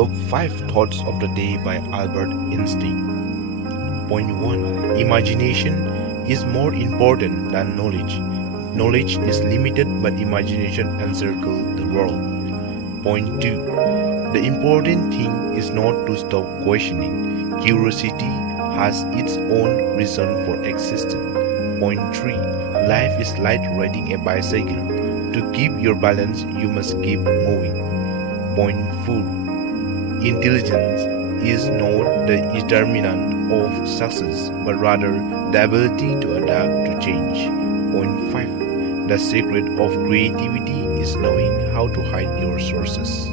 Top 5 Thoughts of the Day by Albert Einstein. Point 1. Imagination is more important than knowledge. Knowledge is limited, but imagination encircles the world. Point 2. The important thing is not to stop questioning. Curiosity has its own reason for existing. Point 3. Life is like riding a bicycle. To keep your balance, you must keep moving. Point 4. Intelligence is not the determinant of success, but rather the ability to adapt to change. Point 5. The secret of creativity is knowing how to hide your sources.